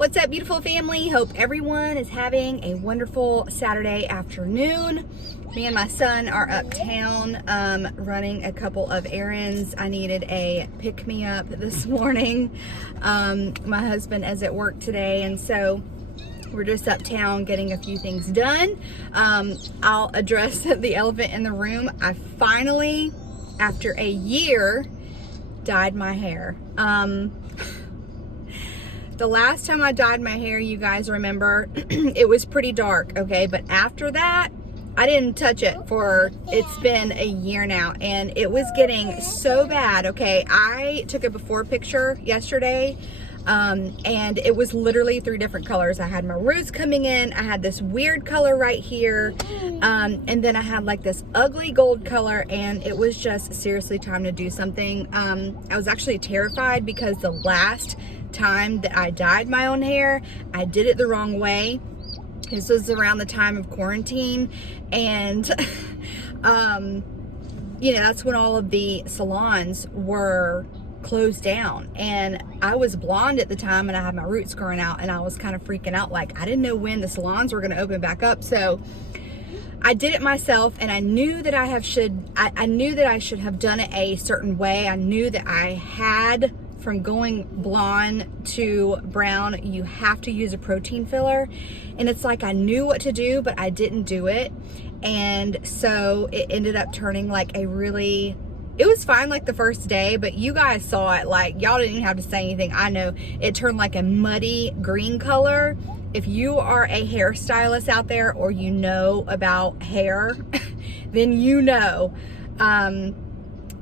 What's up, beautiful family? Hope everyone is having a wonderful Saturday afternoon. Me and my son are uptown running a couple of errands. I needed a pick-me-up this morning. My husband is at work today, and so we're just uptown getting a few things done. I'll address the elephant in the room. I finally, after a year, dyed my hair. The last time I dyed my hair, you guys remember, it was pretty dark, okay? But after that, I didn't touch it for, it's been a year now, and it was getting so bad, okay? I took a before picture yesterday, and it was literally 3 different colors. I had my roots coming in, I had this weird color right here, and then I had like this ugly gold color, and it was just seriously time to do something. I was actually terrified because the last time that I dyed my own hair, I did it the wrong way. This was around the time of quarantine, and you know, that's when all of the salons were closed down, and I was blonde at the time, and I had my roots growing out, and I was kind of freaking out, like I didn't know when the salons were going to open back up. So I did it myself, and I knew that I knew that I should have done it a certain way. I knew that I had, from going blonde to brown, you have to use a protein filler, and it's like I knew what to do, but I didn't do it. And so it ended up turning like a really, it was fine like the first day, but you guys saw it, like y'all didn't even have to say anything. I know it turned like a muddy green color. If you are a hairstylist out there, or you know about hair, then you know.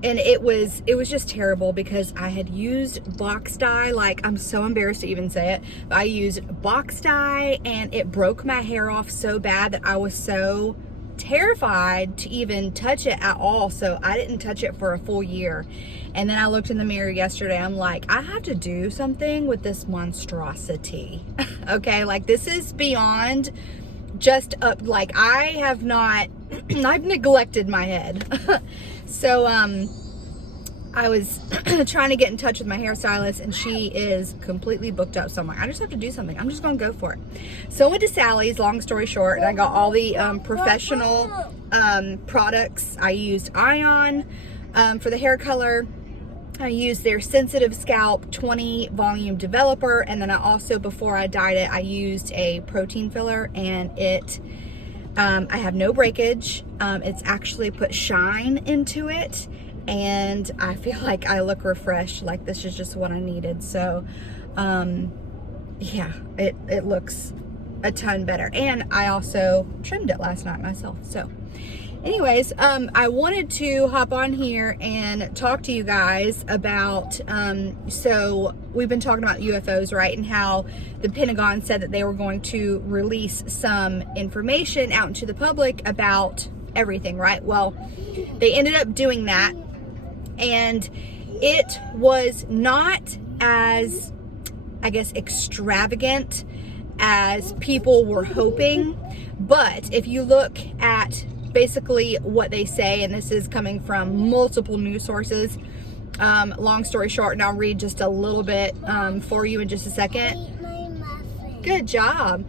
And it was just terrible because I had used box dye. Like, I'm so embarrassed to even say it, but I used box dye, and it broke my hair off so bad that I was so terrified to even touch it at all. So I didn't touch it for a full year. And then I looked in the mirror yesterday. I'm like, I have to do something with this monstrosity. Okay, like this is beyond just up. Like I have not, I've neglected my head. So I was trying to get in touch with my hairstylist, and she is completely booked up. So I'm like, I just have to do something. I'm just gonna go for it. So I went to Sally's, long story short, and I got all the professional products. I used Ion for the hair color. I used their Sensitive Scalp 20 volume developer, and then I also, before I dyed it, I used a protein filler, and it I have no breakage. It's actually put shine into it, and I feel like I look refreshed. Like this is just what I needed. So yeah, it looks a ton better. And I also trimmed it last night myself. So anyways, I wanted to hop on here and talk to you guys about, so we've been talking about UFOs, right? And how the Pentagon said that they were going to release some information out into the public about everything, right? Well, they ended up doing that, and it was not as, I guess, extravagant as people were hoping. But if you look at basically what they say, and this is coming from multiple news sources, long story short, and I'll read just a little bit for you in just a second. Good job.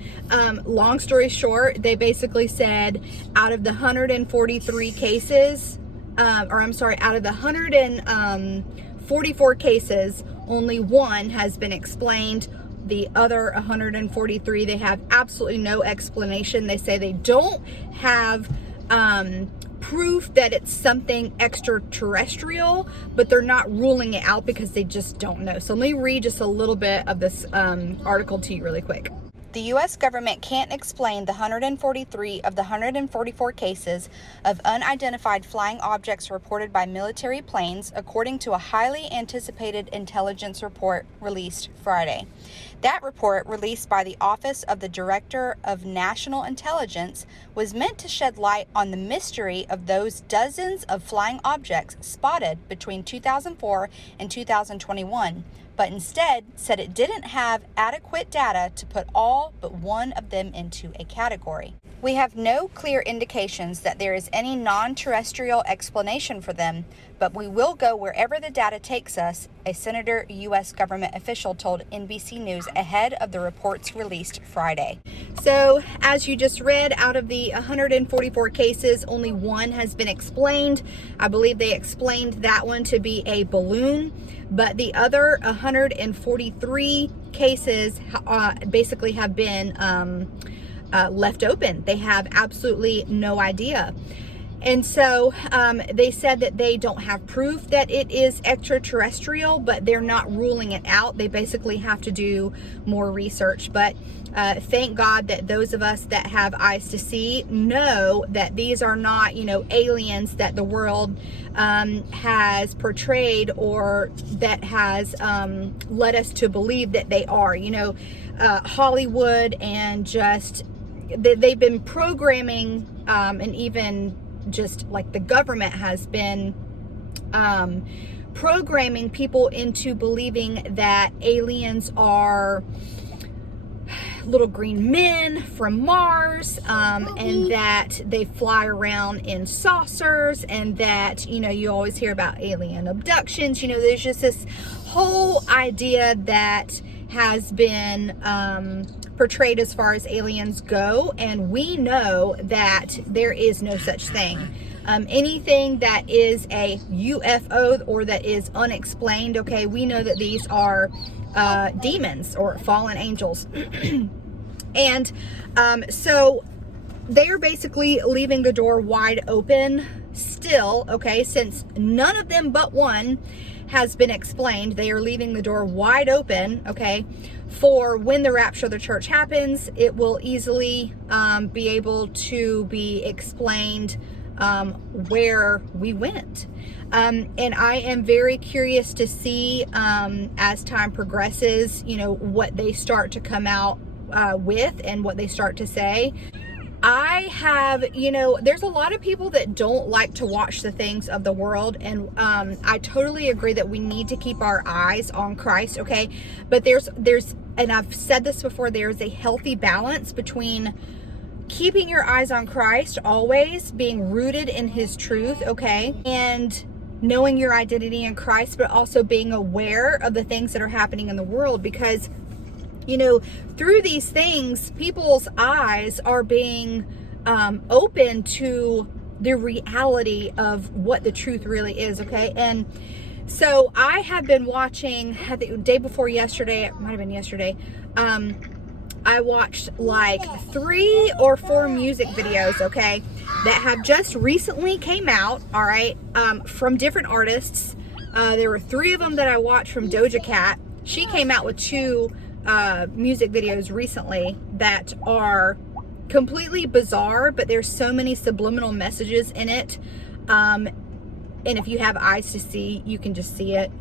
Long story short, they basically said out of the 143 cases, or I'm sorry, out of the 144 cases, only one has been explained. The other 143, they have absolutely no explanation. They say they don't have proof that it's something extraterrestrial, but they're not ruling it out because they just don't know. So let me read just a little bit of this article to you really quick. The U.S. government can't explain the 143 of the 144 cases of unidentified flying objects reported by military planes, according to a highly anticipated intelligence report released Friday. That report, released by the Office of the Director of National Intelligence, was meant to shed light on the mystery of those dozens of flying objects spotted between 2004 and 2021. But instead said it didn't have adequate data to put all but one of them into a category. We have no clear indications that there is any non-terrestrial explanation for them, but we will go wherever the data takes us, a Senator U.S. government official told NBC News ahead of the reports released Friday. So, as you just read, out of the 144 cases, only one has been explained. I believe they explained that one to be a balloon, but the other 143 cases basically have been left open. They have absolutely no idea. And so they said that they don't have proof that it is extraterrestrial, but they're not ruling it out. They basically have to do more research. But thank God that those of us that have eyes to see know that these are not, aliens that the world has portrayed, or that has led us to believe that they are. Hollywood and just they've been programming, and even just like the government has been programming people into believing that aliens are little green men from Mars, and that they fly around in saucers, and that, you always hear about alien abductions. There's just this whole idea that has been portrayed as far as aliens go, and we know that there is no such thing. Anything that is a UFO or that is unexplained, okay, we know that these are demons or fallen angels. And so they are basically leaving the door wide open still, okay, since none of them but one has been explained. They are leaving the door wide open, okay, for when the rapture of the church happens. It will easily be able to be explained where we went. And I am very curious to see, as time progresses, what they start to come out with and what they start to say. I have, there's a lot of people that don't like to watch the things of the world, and I totally agree that we need to keep our eyes on Christ, okay? But there's, and I've said this before, there's a healthy balance between keeping your eyes on Christ, always being rooted in His truth, okay? And knowing your identity in Christ, but also being aware of the things that are happening in the world, because through these things, people's eyes are being open to the reality of what the truth really is, okay? And so I have been watching, the day before yesterday, it might have been yesterday, I watched like 3 or 4 music videos, okay, that have just recently came out, all right, from different artists. There were 3 of them that I watched from Doja Cat. She came out with 2 music videos recently that are completely bizarre, but there's so many subliminal messages in it, and if you have eyes to see, you can just see it.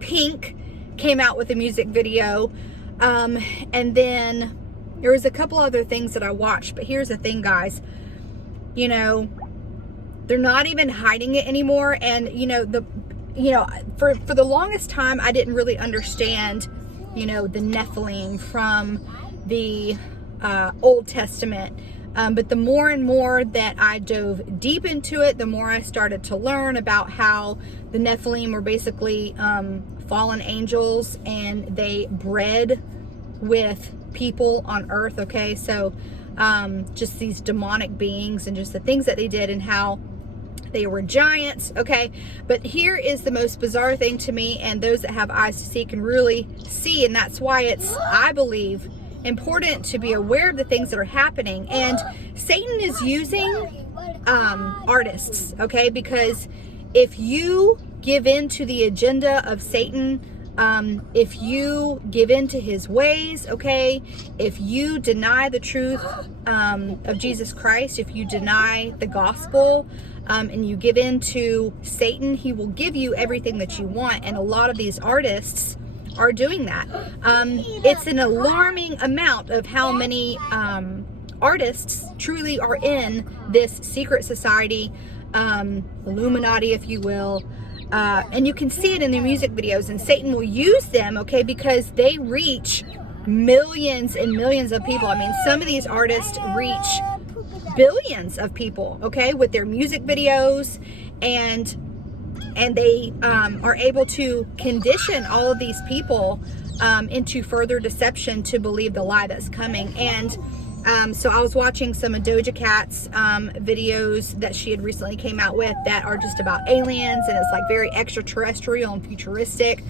Pink came out with a music video, and then there was a couple other things that I watched. But here's the thing, guys, they're not even hiding it anymore. And for the longest time, I didn't really understand the Nephilim from the Old Testament. But the more and more that I dove deep into it, the more I started to learn about how the Nephilim were basically fallen angels, and they bred with people on earth, okay? So just these demonic beings, and just the things that they did, and how they were giants, okay? But here is the most bizarre thing to me, and those that have eyes to see can really see, and that's why it's, I believe, important to be aware of the things that are happening. And Satan is using artists, okay? Because if you give in to the agenda of Satan, if you give in to his ways, okay, if you deny the truth of Jesus Christ, if you deny the gospel, and you give in to Satan, he will give you everything that you want. And a lot of these artists are doing that. It's an alarming amount of how many artists truly are in this secret society, Illuminati, if you will. And you can see it in their music videos, and Satan will use them, okay, because they reach millions and millions of people. I mean, some of these artists reach billions of people, okay, with their music videos, and they are able to condition all of these people into further deception to believe the lie that's coming. And so I was watching some of Doja Cat's videos that she had recently came out with that are just about aliens, and it's like very extraterrestrial and futuristic.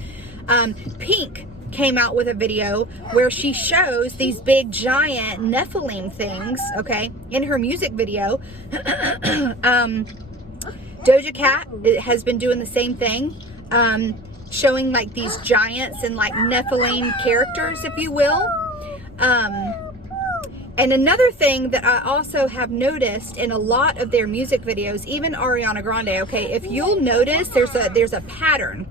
Pink came out with a video where she shows these big giant Nephilim things, okay, in her music video. Doja Cat has been doing the same thing, showing like these giants and like Nephilim characters, if you will. And another thing that I also have noticed in a lot of their music videos, even Ariana Grande, okay, if you'll notice, there's a pattern.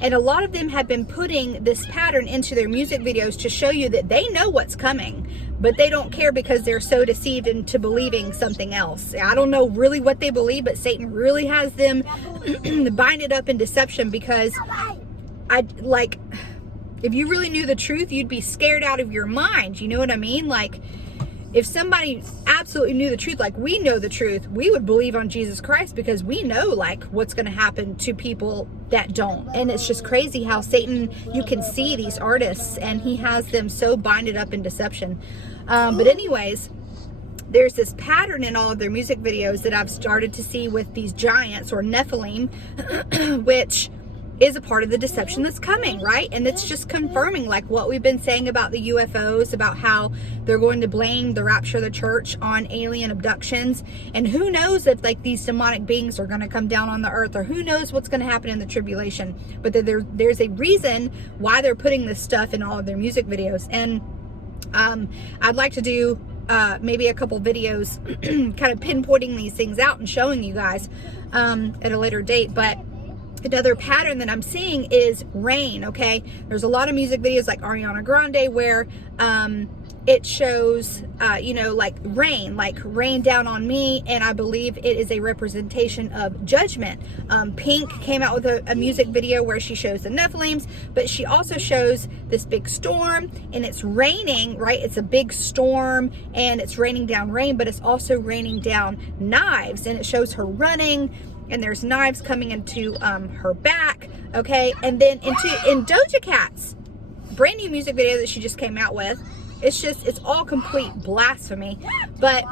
And a lot of them have been putting this pattern into their music videos to show you that they know what's coming, but they don't care because they're so deceived into believing something else. I don't know really what they believe, but Satan really has them binded up in deception, because if you really knew the truth, you'd be scared out of your mind. You know what I mean? Like, if somebody absolutely knew the truth, like we know the truth, we would believe on Jesus Christ, because we know like what's going to happen to people that don't. And it's just crazy how Satan, you can see these artists and he has them so binded up in deception. But anyways, there's this pattern in all of their music videos that I've started to see with these giants or Nephilim, which is a part of the deception that's coming, right? And it's just confirming like what we've been saying about the UFOs, about how they're going to blame the rapture of the church on alien abductions. And who knows if like these demonic beings are going to come down on the earth, or who knows what's going to happen in the tribulation. But there's a reason why they're putting this stuff in all of their music videos. And I'd like to do maybe a couple videos kind of pinpointing these things out and showing you guys at a later date. But another pattern that I'm seeing is rain, okay? There's a lot of music videos like Ariana Grande where it shows, like rain down on me, and I believe it is a representation of judgment. Pink came out with a music video where she shows the Nephilims, but she also shows this big storm, and it's raining, right? It's a big storm, and it's raining down rain, but it's also raining down knives, and it shows her running, and there's knives coming into her back, okay? And then in Doja Cat's brand new music video that she just came out with, it's all complete blasphemy, but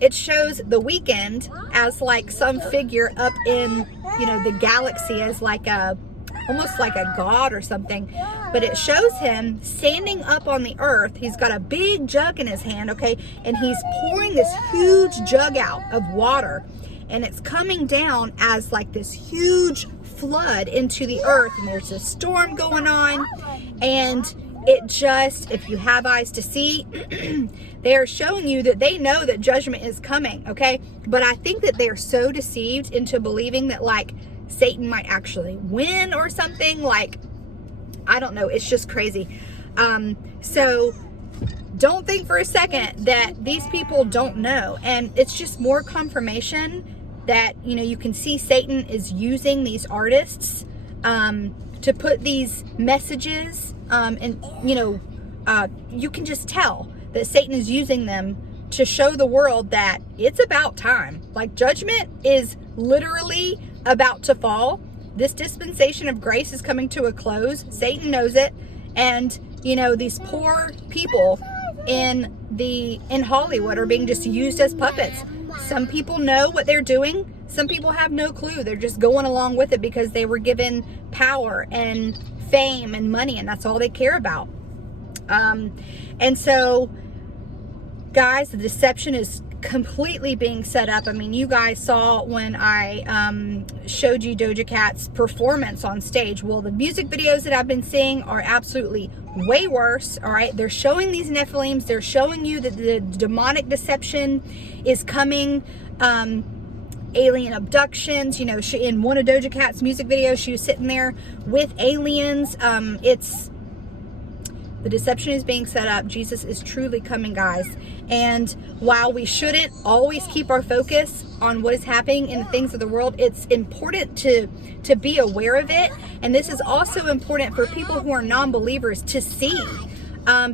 it shows The Weeknd as like some figure up in, the galaxy as like almost like a god or something, but it shows him standing up on the earth. He's got a big jug in his hand, okay? And he's pouring this huge jug out of water, and it's coming down as like this huge flood into the earth, and there's a storm going on, and it just, if you have eyes to see, they are showing you that they know that judgment is coming, okay? But I think that they're so deceived into believing that like Satan might actually win or something. Like, I don't know, it's just crazy. So don't think for a second that these people don't know. And it's just more confirmation that, you can see Satan is using these artists to put these messages, and, you can just tell that Satan is using them to show the world that it's about time. Like, judgment is literally about to fall. This dispensation of grace is coming to a close. Satan knows it. And, these poor people in Hollywood are being just used as puppets. Some people know what they're doing. Some people have no clue. They're just going along with it because they were given power and fame and money, and that's all they care about. And so, guys, the deception is completely being set up. I mean, you guys saw when I showed you Doja Cat's performance on stage. Well, the music videos that I've been seeing are absolutely way worse. All right, they're showing these Nephilims. They're showing you that the demonic deception is coming. Alien abductions. In one of Doja Cat's music videos, she was sitting there with aliens. The deception is being set up. Jesus is truly coming, guys. And while we shouldn't always keep our focus on what is happening in the things of the world, it's important to be aware of it. And this is also important for people who are non-believers to see.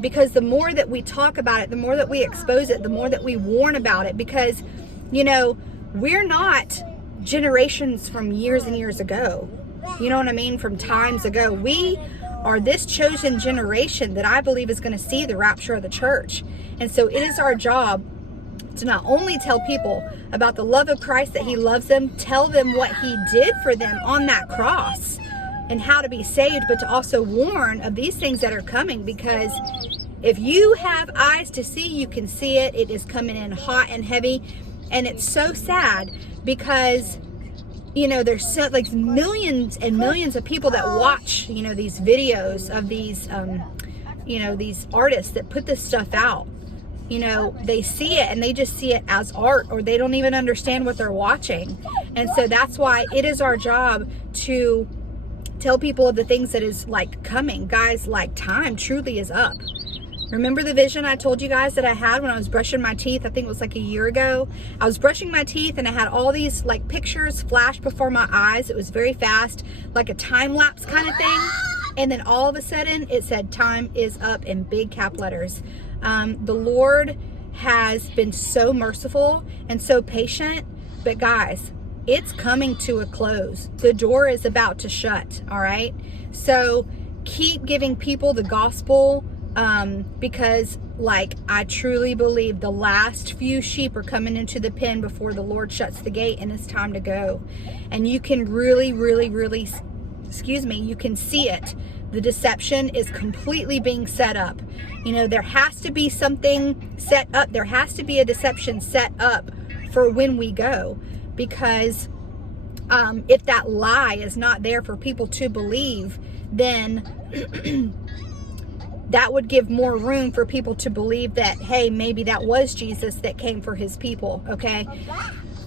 because the more that we talk about it, the more that we expose it, the more that we warn about it, because, you know, we're not generations from years and years ago. You know what I mean? From times ago. We are this chosen generation that I believe is going to see the rapture of the church. And so it is our job to not only tell people about the love of Christ, that he loves them, tell them what he did for them on that cross and how to be saved, but to also warn of these things that are coming, because if you have eyes to see, you can see it. It is coming in hot and heavy. And it's so sad because, you know, there's so, like, millions and millions of people that watch, you know, these videos of these, you know, these artists that put this stuff out. You know, they see it and they just see it as art, or they don't even understand what they're watching. And so that's why it is our job to tell people of the things that is, like, coming. Guys, like, time truly is up. Remember the vision I told you guys that I had when I was brushing my teeth? I think it was like a year ago. I was brushing my teeth and I had all these, like, pictures flash before my eyes. It was very fast, like a time lapse kind of thing. And then all of a sudden it said time is up in big cap letters. The Lord has been so merciful and so patient, but guys, it's coming to a close. The door is about to shut. All right. So keep giving people the gospel, because, like, I truly believe the last few sheep are coming into the pen before the Lord shuts the gate and it's time to go. And you can really, you can see it. The deception is completely being set up. You know, there has to be something set up. There has to be a deception set up for when we go, because if that lie is not there for people to believe, then that would give more room for people to believe that, hey, maybe that was Jesus that came for his people, okay?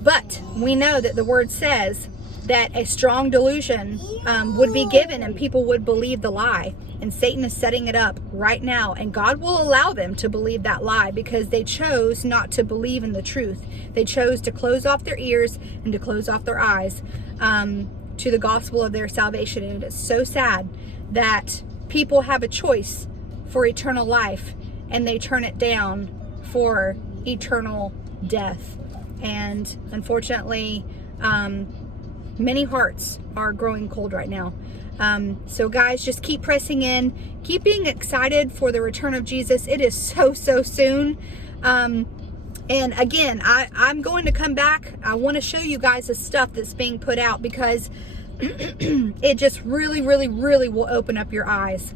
But we know that the word says that a strong delusion would be given and people would believe the lie. And Satan is setting it up right now. And God will allow them to believe that lie because they chose not to believe in the truth. They chose to close off their ears and to close off their eyes to the gospel of their salvation. And it is so sad that people have a choice for eternal life and they turn it down for eternal death. And unfortunately, many hearts are growing cold right now. So guys, just keep pressing in, keep being excited for the return of Jesus. It is so soon. And again, I'm going to come back. I want to show you guys the stuff that's being put out, because it just really will open up your eyes.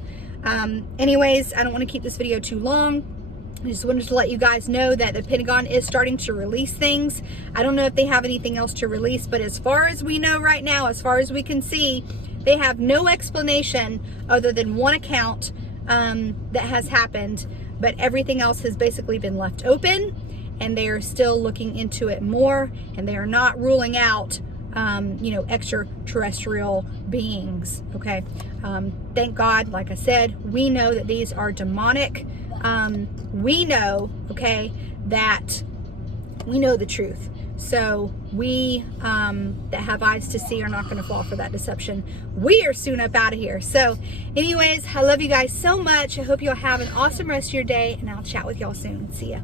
Anyways, I don't want to keep this video too long. I just wanted to let you guys know that the Pentagon is starting to release things. I don't know if they have anything else to release, but as far as we know right now, as far as we can see, they have no explanation other than one account that has happened, but everything else has basically been left open, and they are still looking into it more, and they are not ruling out you know, extraterrestrial beings. Okay. Thank God. Like I said, we know that these are demonic. We know, okay, that we know the truth. So we that have eyes to see are not going to fall for that deception. We are soon up out of here. So anyways, I love you guys so much. I hope you'll have an awesome rest of your day, and I'll chat with y'all soon. See ya.